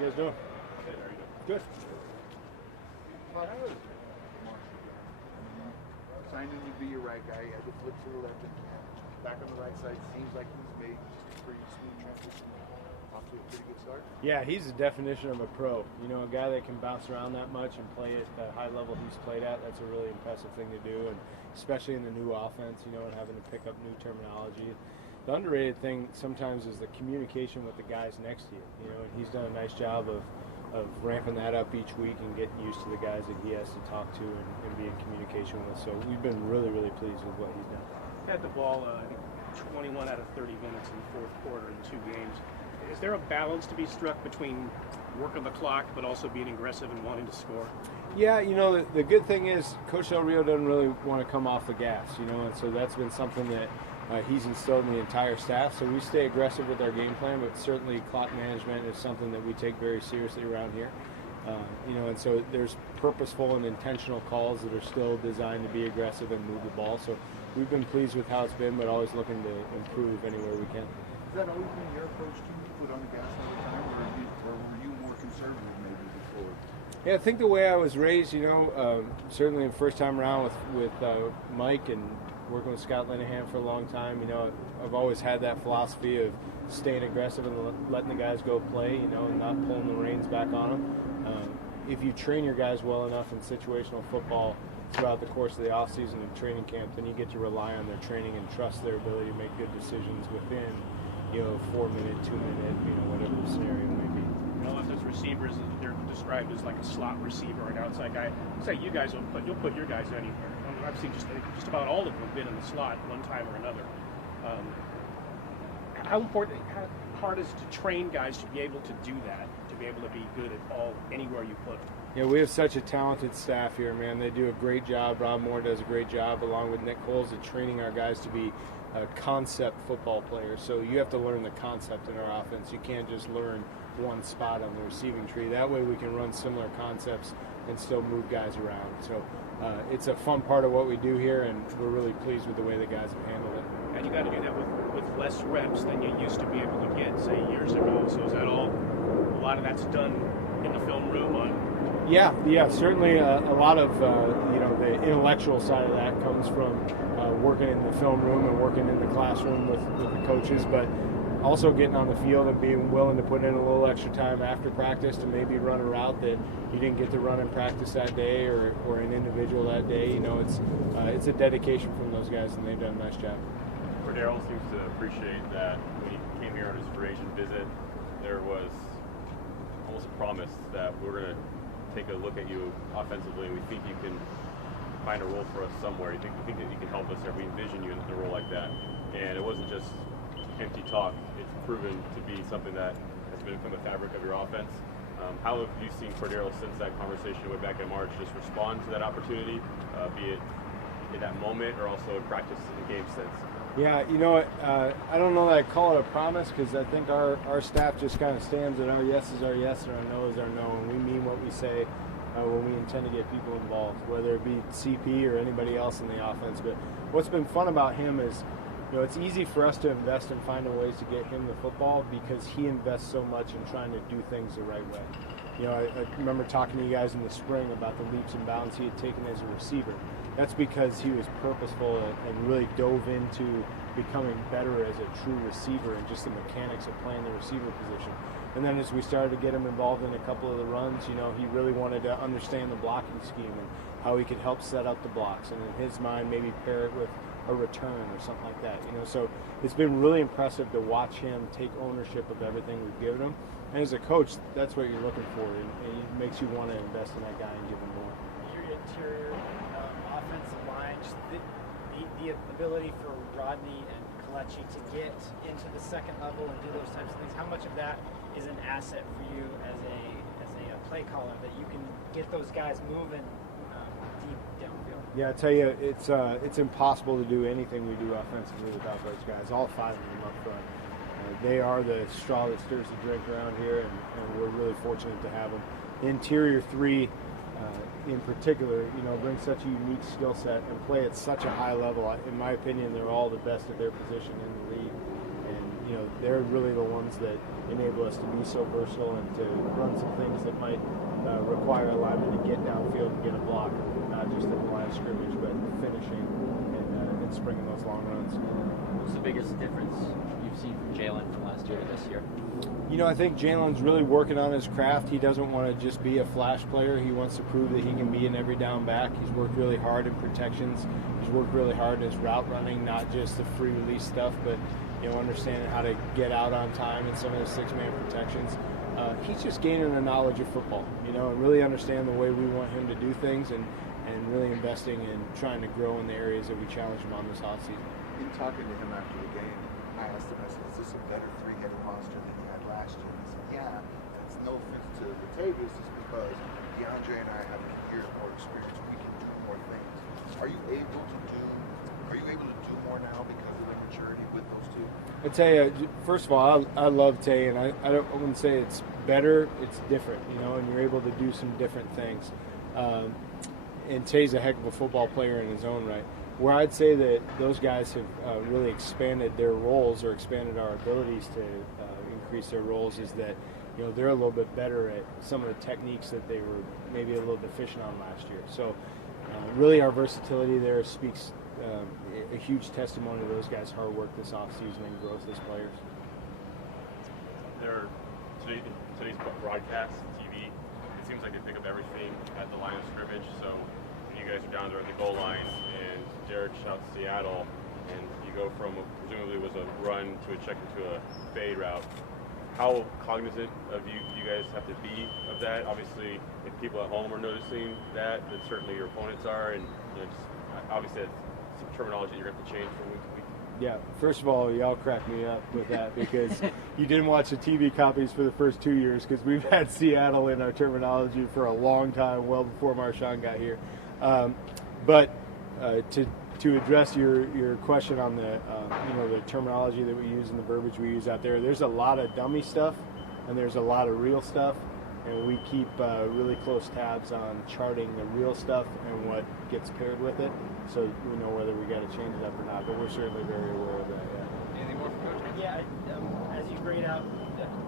you guys doing? Good. Todd, how is signing to be your right guy? You had to flip to the left and back on the right side. Seems like he's made just a pretty smooth transition. Off to a pretty good start. Yeah, he's the definition of a pro. You know, a guy that can bounce around that much and play at the high level he's played at. That's a really impressive thing to do, and especially in the new offense, you know, and having to pick up new terminology. The underrated thing sometimes is the communication with the guys next to you. You know, and he's done a nice job of ramping that up each week and getting used to the guys that he has to talk to and be in communication with. So we've been really, really pleased with what he's done. Had the ball, I think, 21 out of 30 minutes in the fourth quarter in 2 games. Is there a balance to be struck between working the clock but also being aggressive and wanting to score? Yeah, you know, the good thing is Coach Del Rio doesn't really want to come off the gas, you know, and so that's been something that he's instilled in the entire staff. So we stay aggressive with our game plan, but certainly clock management is something that we take very seriously around here. You know, and so there's purposeful and intentional calls that are still designed to be aggressive and move the ball. So we've been pleased with how it's been, but always looking to improve anywhere we can. Has that always been your approach to put on the gas all the time, or were you more conservative maybe before? Yeah, I think the way I was raised, you know, certainly the first time around with Mike and working with Scott Linehan for a long time, you know, I've always had that philosophy of staying aggressive and letting the guys go play, you know, and not pulling the reins back on them. If you train your guys well enough in situational football throughout the course of the offseason and training camp, then you get to rely on their training and trust their ability to make good decisions within, you know, 4-minute, 2-minute, you know, whatever the scenario may be. A lot of those receivers, they're described as like a slot receiver or an outside guy. Say you guys you'll put your guys anywhere. I mean, I've seen just about all of them have been in the slot one time or another. How hard is it to train guys to be able to do that, to be able to be good at anywhere you put them? Yeah, we have such a talented staff here, man. They do a great job. Rob Moore does a great job, along with Nick Coles, at training our guys to be concept football players. So you have to learn the concept in our offense. You can't just learn one spot on the receiving tree. That way we can run similar concepts and still move guys around. So it's a fun part of what we do here, and we're really pleased with the way the guys have handled it. And you got to do that with less reps than you used to be able to get, say, years ago. So is that all? A lot of that's done in the film room on. Yeah, certainly a lot of you know, the intellectual side of that comes from working in the film room and working in the classroom with the coaches, but also getting on the field and being willing to put in a little extra time after practice to maybe run a route that you didn't get to run in practice that day or an individual that day. You know, it's a dedication from those guys, and they've done a nice job. Cordero seems to appreciate that when he came here on his free agent visit, there was almost a promise that we're going to take a look at you offensively, and we think you can find a role for us somewhere. We think that you can help us there. We envision you in a role like that. And it wasn't just empty talk. It's proven to be something that has become a fabric of your offense. How have you seen Cordero since that conversation way back in March just respond to that opportunity, be it in that moment or also in practice in the game since? Yeah, you know what, I don't know that I call it a promise, because I think our staff just kind of stands that our yes is our yes and our no is our no, and we mean what we say when we intend to get people involved, whether it be CP or anybody else in the offense. But what's been fun about him is, you know, it's easy for us to invest in finding ways to get him the football because he invests so much in trying to do things the right way. You know, I remember talking to you guys in the spring about the leaps and bounds he had taken as a receiver. That's because he was purposeful and really dove into becoming better as a true receiver and just the mechanics of playing the receiver position. And then as we started to get him involved in a couple of the runs, you know, he really wanted to understand the blocking scheme and how he could help set up the blocks, and in his mind maybe pair it with a return or something like that. You know, so it's been really impressive to watch him take ownership of everything we've given him. And as a coach, that's what you're looking for, and it makes you want to invest in that guy and give him more. Your interior offensive line, just the ability for Rodney and Kalechi to get into the second level and do those types of things. How much of that is an asset for you as a play caller, that you can get those guys moving deep downfield? Yeah, I tell you, it's impossible to do anything we do offensively without those guys. All 5 of them up front. They are the straw that stirs the drink around here, and we're really fortunate to have them. The interior 3, in particular, you know, bring such a unique skill set and play at such a high level. In my opinion, they're all the best at their position in the league. And they're really the ones that enable us to be so versatile and to run some things that might require a lineman to get downfield and get a block, not just at the line of scrimmage, but finishing and springing those long runs. What's the biggest difference you've seen from Jalen from last year to this year? I think Jalen's really working on his craft. He doesn't want to just be a flash player. He wants to prove that he can be an every down back. He's worked really hard in protections. He's worked really hard in his route running, not just the free release stuff, but understanding how to get out on time in some of the six-man protections. He's just gaining a knowledge of football, and really understand the way we want him to do things, and really investing in trying to grow in the areas that we challenge him on this offseason. In talking to him after the game, I asked him, I said, is this a better three-headed monster than he had last year? He said, yeah. And it's no offense to Latavius, it's because DeAndre and I have years more experience. We can do more things. Are you able to do more now because of the maturity with those two? I tell you, first of all, I love Tay, and I wouldn't say it's better, it's different, and you're able to do some different things. And Tay's a heck of a football player in his own right. Where I'd say that those guys have really expanded their roles or expanded our abilities to increase their roles is that, they're a little bit better at some of the techniques that they were maybe a little deficient on last year. So really our versatility there speaks a huge testimony to those guys' hard work this offseason and growth as players. Today's broadcast, TV, it seems like they pick up everything at the line of scrimmage. So when you guys are down there at the goal line and Derek shouts Seattle and you go from what presumably was a run to a check into a fade route, how cognizant of you guys have to be of that? Obviously, if people at home are noticing that, then certainly your opponents are, and obviously that's some terminology you're going to have to change from week to week. Yeah, first of all, y'all crack me up with that because you didn't watch the TV copies for the first 2 years because we've had Seattle in our terminology for a long time, well before Marshawn got here. But to address your question on the the terminology that we use and the verbiage we use out there's a lot of dummy stuff and there's a lot of real stuff, and we keep really close tabs on charting the real stuff and what gets paired with it, so we know whether we got to change it up or not. But we're certainly very aware of that. Yeah. Anything more from Coach? Yeah, as you grade out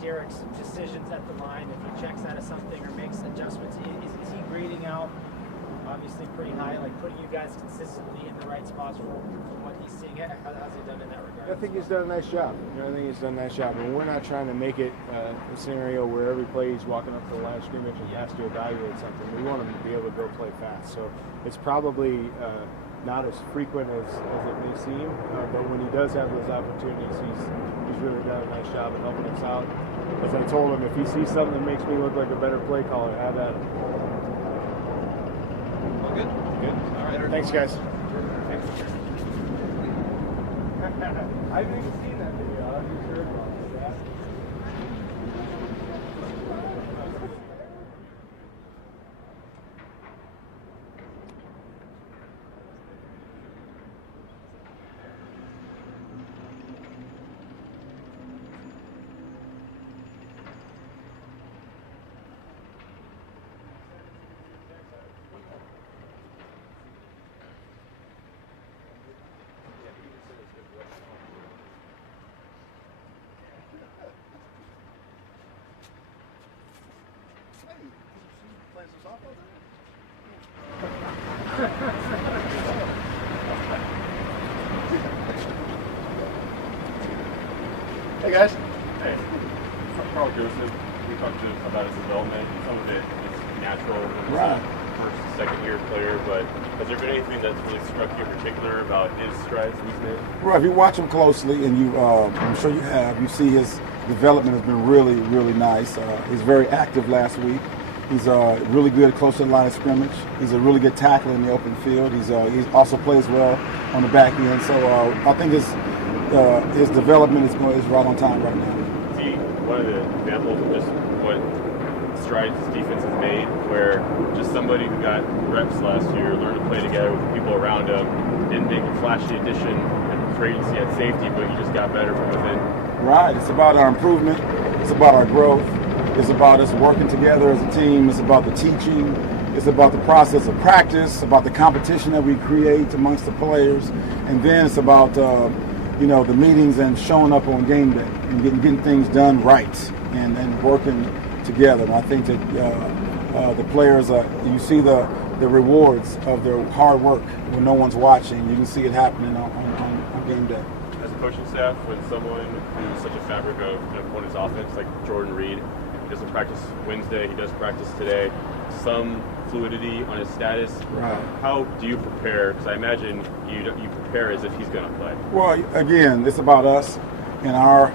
Derek's decisions at the line, if he checks out of something or makes adjustments, is he grading out obviously pretty high, like putting you guys consistently in the right spots from what he's seeing? How's he done in that regard? I think he's done a nice job. And we're not trying to make it a scenario where every play he's walking up to the line of scrimmage and has to evaluate something. We want him to be able to go play fast. So it's probably not as frequent as it may seem, but when he does have those opportunities, he's really done a nice job of helping us out. As I told him, if he sees something that makes me look like a better play caller, have at it. Good. All right. Thanks, guys. I haven't even seen that video. I just heard about it. Playing some softball today? Hey guys. Hey. Carl Joseph, we talked to him about his development. Some of it is natural when he's a first, second year player, but has there been anything that's really struck you in particular about his strides that he's made? Well, if you watch him closely, and I'm sure you have, you see his development has been really, really nice. He's very active last week. He's really good close to the line of scrimmage. He's a really good tackler in the open field. He also plays well on the back end. So I think his development is right on time right now. Is he one of the examples of just what strides his defense has made, where just somebody who got reps last year, learned to play together with the people around him, didn't make a flashy addition at free agency at safety, but he just got better from within? Right. It's about our improvement. It's about our growth. It's about us working together as a team. It's about the teaching. It's about the process of practice, about the competition that we create amongst the players. And then it's about, the meetings and showing up on game day and getting things done right and working together. And I think that the players, you see the rewards of their hard work when no one's watching. You can see it happening on game day. As a coaching staff, when someone who's such a fabric of an opponent's offense, like Jordan Reed, he doesn't practice Wednesday, he does practice today, some fluidity on his status. Right. How do you prepare? Because I imagine you prepare as if he's going to play. Well, again, it's about us and our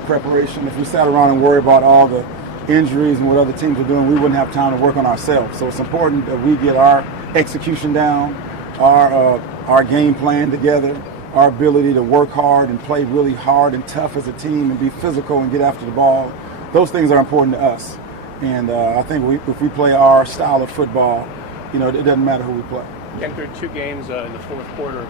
preparation. If we sat around and worry about all the injuries and what other teams are doing, we wouldn't have time to work on ourselves. So it's important that we get our execution down, our game plan together, our ability to work hard and play really hard and tough as a team and be physical and get after the ball. Those things are important to us. And I think if we play our style of football, it doesn't matter who we play. Getting through 2 games in the fourth quarter,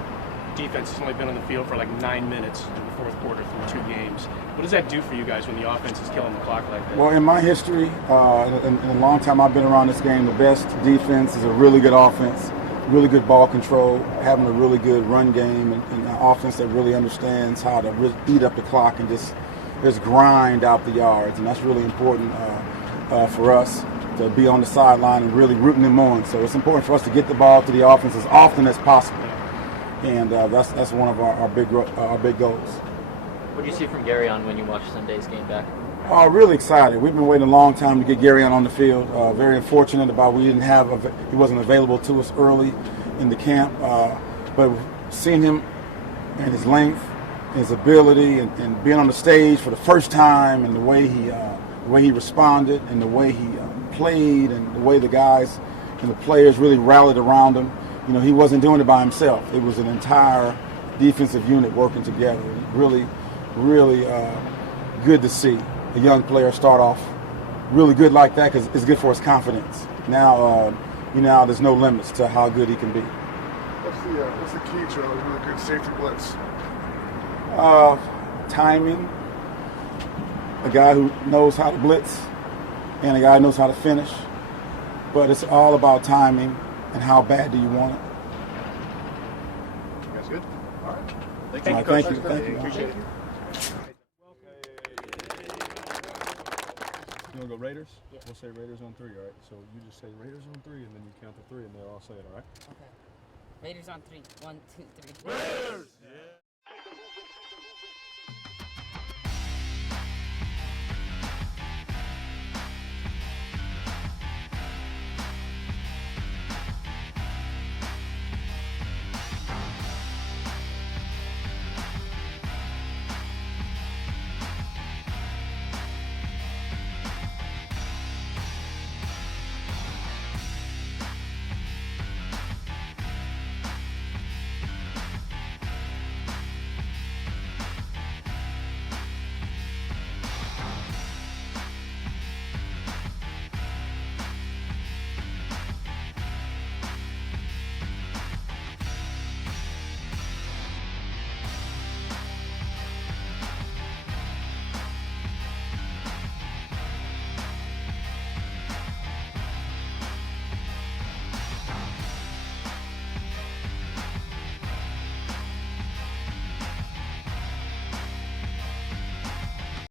defense has only been on the field for like 9 minutes in the fourth quarter through 2 games. What does that do for you guys when the offense is killing the clock like that? Well, in my history, in a long time I've been around this game, the best defense is a really good offense, really good ball control, having a really good run game, and an offense that really understands how to really eat up the clock and just grind out the yards. And that's really important for us to be on the sideline and really rooting them on. So it's important for us to get the ball to the offense as often as possible. And that's one of our big goals. What do you see from Gary on when you watch Sunday's game back? Really excited. We've been waiting a long time to get Gary on the field. Very unfortunate about he wasn't available to us early in the camp. But seeing him and his length, his ability, and being on the stage for the first time, and the way he responded, and the way he played, and the way the guys and the players really rallied around him. He wasn't doing it by himself. It was an entire defensive unit working together. Really, really good to see a young player start off really good like that, because it's good for his confidence. Now, there's no limits to how good he can be. What's the key to a really good safety blitz? Timing, a guy who knows how to blitz, and a guy who knows how to finish. But it's all about timing and how bad do you want it. You guys good? All right. Thank you. Appreciate it. You want to go Raiders? Yeah. We'll say Raiders on 3, all right? So you just say Raiders on 3, and then you count to 3, and they'll all say it, all right? Okay. Raiders on 3. 1, 2, 3. Raiders! Yeah.